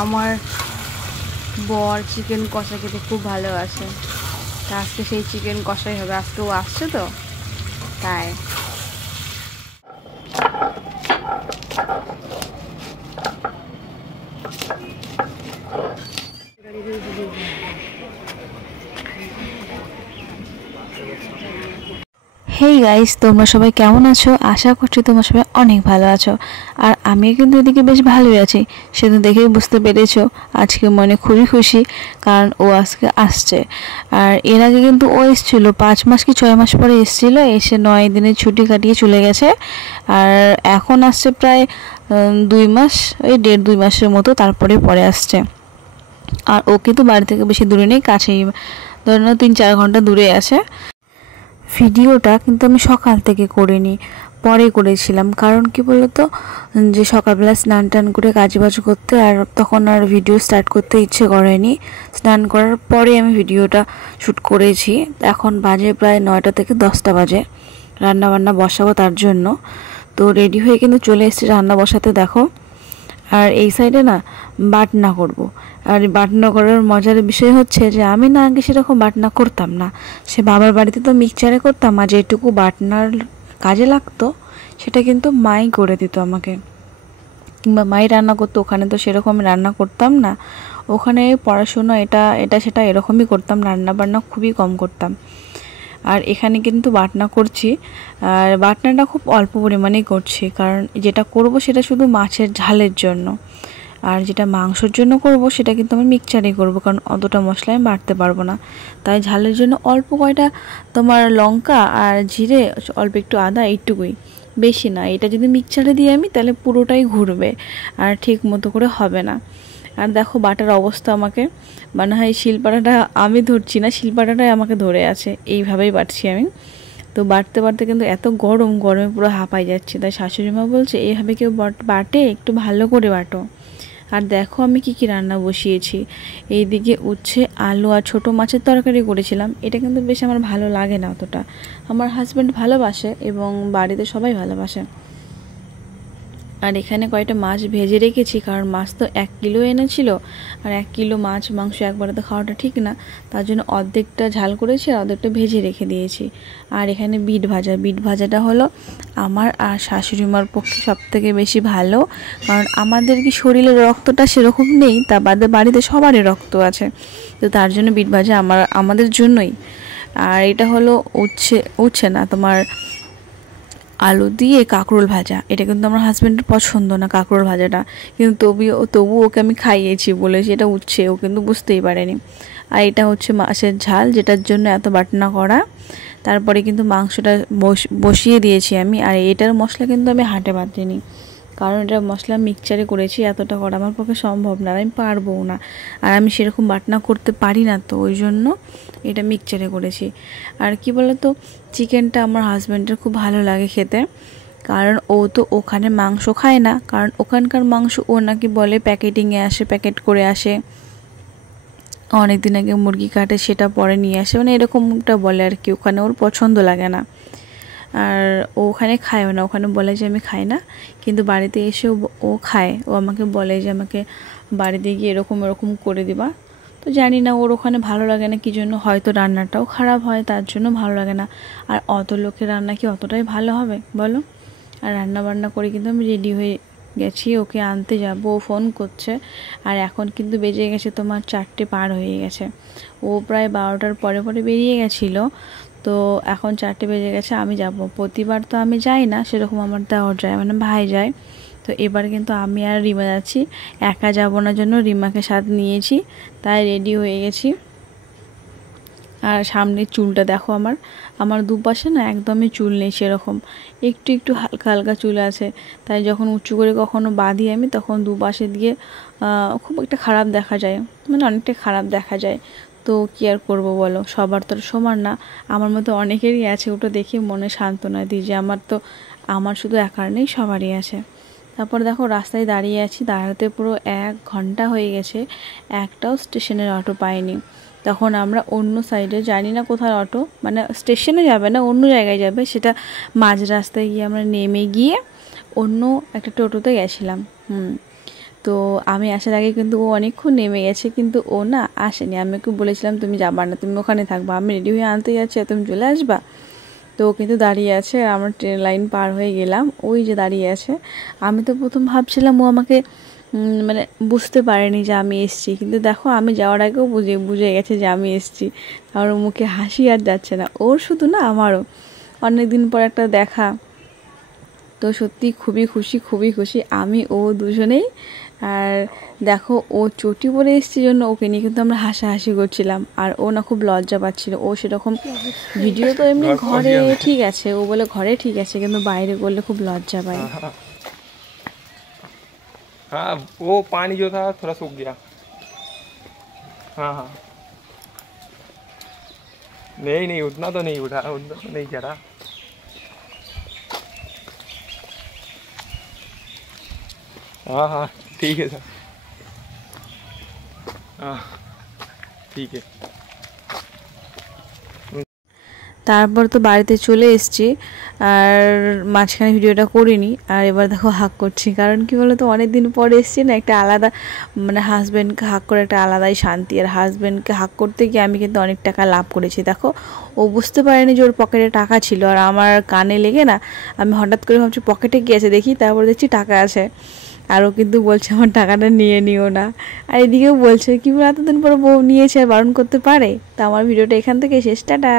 আমার বর চিকেন কষা খেতে খুব ভালোবাসে, তা আজকে সেই চিকেন কষাই হবে। আজকে ও আসছে তো তাই। হেই গাইস, তোমরা সবাই কেমন আছো? আশা করছি তোমরা সবাই অনেক ভালো আছো। আর আমিও কিন্তু এদিকে বেশ ভালোই আছি। সেটা দেখেই বুঝতে পেরেছো আজকে মনে খুবই খুশি, কারণ ও আজকে আসছে। আর এর আগে কিন্তু ও এসেছিলো 5 মাস কি 6 মাস পরে এসেছিলো, এসে 9 দিনের ছুটি কাটিয়ে চলে গেছে। আর এখন আসছে প্রায় 2 মাস, ওই 1.5-2 মাসের মতো, তারপরে পরে আসছে। আর ও কিন্তু বাড়ি থেকে বেশি দূরে নেই, কাছেই, ধরুন 3-4 ঘন্টা দূরে আছে। ভিডিওটা কিন্তু আমি সকাল থেকে করিনি, পরে করেছিলাম। কারণ কি বলতো, যে সকালবেলা স্নান টান করে কাজবাজ করতে আর তখন আর ভিডিও স্টার্ট করতে ইচ্ছে করেনি। স্নান করার পরে আমি ভিডিওটা শ্যুট করেছি। এখন বাজে প্রায় 9টা থেকে 10টা বাজে, রান্না বান্না বসাবো তার জন্য। তো রেডি হয়ে কিন্তু চলে এসেছি রান্না বসাতে, দেখো। আর এই সাইডে না বাটনা করব। আর বাটনা করার মজার বিষয় হচ্ছে যে আমি না আগে সেরকম বাটনা করতাম না। সে বাবার বাড়িতে তো মিক্সচারে করতাম, আর যেটুকু বাটনার কাজে লাগতো সেটা কিন্তু মাই করে দিত আমাকে, কিংবা মাই রান্না করতো। ওখানে তো সেরকম রান্না করতাম না, ওখানে পড়াশুনো এটা এটা সেটা এরকমই করতাম, রান্না বান্না খুবই কম করতাম। আর এখানে কিন্তু বাটনা করছি, আর বাটনাটা খুব অল্প পরিমাণেই করছি, কারণ যেটা করব সেটা শুধু মাছের ঝালের জন্য। আর যেটা মাংসর জন্য করব সেটা কিন্তু আমি মিক্সচারেই করব, কারণ অতটা মশলা আমি বাটতে পারবো না। তাই ঝালের জন্য অল্প কয়টা তোমার লঙ্কা আর জিরে, অল্প একটু আদা, এইটুকুই, বেশি না। এটা যদি মিক্সচারে দিই আমি, তাহলে পুরোটাই ঘুরবে আর ঠিক মতো করে হবে না। আর দেখো বাটার অবস্থা, আমাকে মনে হয় শিলপাটাটা আমি ধরছি না, শিলপাটাটাই আমাকে ধরে আছে, এইভাবেই বাটছি আমি। তো বাটতে বাটতে কিন্তু এত গরমে পুরো হাঁপাই যাচ্ছে। তাই শাশুড়ি মা বলছে এইভাবে কেউ বাটে, একটু ভালো করে বাটো। আর দেখো আমি কি রান্না বসিয়েছি। এইদিকে উচ্ছে, আলু আর ছোটো মাছের তরকারি করেছিলাম। এটা কিন্তু বেশ আমার ভালো লাগে না অতটা, আমার হাজব্যান্ড ভালোবাসে এবং বাড়িতে সবাই ভালোবাসে। আর এখানে কয়েকটা মাছ ভেজে রেখেছি, কারণ মাছ তো 1 কিলো এনেছিল, আর 1 কিলো মাছ মাংস একবারে তো খাওয়াটা ঠিক না। তার জন্য অর্ধেকটা ঝাল করেছি আর অর্ধেকটা ভেজে রেখে দিয়েছি। আর এখানে বিট ভাজাটা হলো আমার আর শাশুড়ি মার পক্ষে সবথেকে বেশি ভালো, কারণ আমাদের কি শরীরের রক্তটা সেরকম নেই, তা বাদে বাড়িতে সবারই রক্ত আছে। তো তার জন্য বিট ভাজা আমাদের জন্যই। আর এটা হলো উচ্ছে না তোমার আলু দিয়ে কাঁকরোল ভাজা। এটা কিন্তু আমার হাজব্যান্ডের পছন্দ না কাঁকরোল ভাজাটা, কিন্তু তবু ওকে আমি খাইয়েছি, বলেছি এটা উচ্ছে, ও কিন্তু বুঝতেই পারেনি। আর এটা হচ্ছে মাছের ঝাল, যেটার জন্য এত বাটনা করা। তারপরে কিন্তু মাংসটা বসিয়ে দিয়েছি আমি। আর এটার মশলা কিন্তু আমি হাটে বাটিনি, কারণ এটা মশলা মিক্সচারে করেছি, এতটা করা আমার পক্ষে সম্ভব না, আমি পারবো না। আর আমি সেরকম বাটনা করতে পারি না, তো ওই জন্য এটা মিক্সচারে করেছি। আর কি বলতো, চিকেনটা আমার হাজব্যান্ডের খুব ভালো লাগে খেতে, কারণ ও তো ওখানে মাংস খায় না, কারণ ওখানকার মাংস ও নাকি বলে প্যাকেটিংয়ে আসে, প্যাকেট করে আসে, অনেক দিন আগে মুরগি কাটে সেটা পরে নিয়ে আসে, মানে এরকমটা বলে আর কি। ওখানে ওর পছন্দ লাগে না, আর ও ওখানে খায়ও না, ওখানে বলে যে আমি খাই না। কিন্তু বাড়িতে এসে ও খায়, ও আমাকে বলে যে আমাকে বাড়িতে গিয়ে এরকম এরকম করে দিবা। তো জানি না ওর ওখানে ভালো লাগে না কী জন্য, হয়তো রান্নাটাও খারাপ হয় তার জন্য ভালো লাগে না। আর অত লোকের রান্না কি অতটাই ভালো হবে বলো? আর রান্না বান্না করে কিন্তু আমি রেডি হয়ে গেছি, ওকে আনতে যাব, ও ফোন করছে। আর এখন কিন্তু বেজে গেছে তোমার 4টে পার হয়ে গেছে, ও প্রায় 12টার পরে বেরিয়ে গেছিলো। তো এখন 4টে বেজে গেছে, আমি যাব। প্রতিবার তো আমি যাই না সেরকম, আমার দেওর যায়, মানে ভাই যায়। তো এবার কিন্তু আমি আর রিমা যাচ্ছি, একা যাব না, জন্য রিমাকে সাথে নিয়েছি, তাই রেডি হয়ে গেছি। আর সামনের চুলটা দেখো, আমার দুপাশে না একদমই চুল নেই সেরকম, একটু একটু হালকা হালকা চুল আছে। তাই যখন উঁচু করে কখনো বাঁধি আমি, তখন দুপাশে দিয়ে খুব একটা খারাপ দেখা যায়, মানে অনেকটা খারাপ দেখা যায়। তো কী আর করবো বলো, সবার তো সমান না, আমার মতো অনেকেরই আছে। ওটা দেখে মনে সান্ত্বনা দিই যে আমার শুধু একার নেই, সবারই আছে। তারপর দেখো রাস্তায় দাঁড়িয়ে আছি, দাঁড়াতে পুরো 1 ঘন্টা হয়ে গেছে, একটাও স্টেশনের অটো পাইনি। তখন আমরা অন্য সাইডে, জানি না কোথায় অটো, মানে স্টেশনে যাবে না, অন্য জায়গায় যাবে, সেটা মাঝ রাস্তায় গিয়ে আমরা নেমে গিয়ে অন্য একটা টোটোতে গেছিলাম। তো আমি আসার আগে কিন্তু ও অনেকক্ষণ নেমে গেছে, কিন্তু ও না আসেনি। আমি ওকে বলেছিলাম তুমি যাবা না, তুমি ওখানে থাকবা, আমি রেডি হয়ে আনতে যাচ্ছি তুমি চলে আসবা। তো ও কিন্তু দাঁড়িয়ে আছে, আর আমরা ট্রেন লাইন পার হয়ে গেলাম, ওই যে দাঁড়িয়ে আছে। আমি তো প্রথম ভাবছিলাম ও আমাকে মানে বুঝতে পারেনি যে আমি এসছি, কিন্তু দেখো আমি যাওয়ার আগেও বুঝে গেছে যে আমি এসছি। আর ওর মুখে হাসি আর যাচ্ছে না, ওর শুধু না আমারও অনেক দিন পর একটা দেখা। তো সত্যি খুবই খুশি আমি ও দুজনেই। আর দেখো ও চটি পরে এসছে জন্য ওকে নিয়ে কিন্তু আমরা হাসাহাসি করছিলাম, আর ও না খুব লজ্জা পাচ্ছিল। ও সেরকম ভিডিও তো এমনি ঘরে ঠিক আছে, ও বলে ঘরে ঠিক আছে, কিন্তু বাইরে করলে খুব লজ্জা পায়। हाँ वो पानी जो था थोड़ा सूख गया। हाँ हाँ नहीं उतना तो नहीं उठा, उतना तो नहीं चढ़ा। हाँ हाँ ठीक है सर, हाँ ठीक है। তারপর তো বাড়িতে চলে এসেছি, আর মাঝখানে ভিডিওটা করিনি। আর এবার দেখো হাক করছি, কারণ কি বলো তো অনেক দিন পরে এসেছি না, একটা আলাদা মানে হাজব্যান্ডকে হাক করে একটা আলাদাই শান্তি। আর হাজব্যান্ডকে হাক করতে গিয়ে আমি কিন্তু অনেক টাকা লাভ করেছি। দেখো ও বুঝতে পারেনি যে ওর পকেটে টাকা ছিল, আর আমার কানে লেগে না আমি হঠাৎ করে ভাবছি পকেটে গিয়েছে, দেখি তারপর দেখছি টাকা আছে। আরও কিন্তু বলছে আমার টাকাটা নিয়ে নিও না। আর এদিকেও বলছে কি এতদিন পরে বউ নিয়েছে আর বারণ করতে পারে। তা আমার ভিডিওটা এখান থেকে শেষ, টাটা।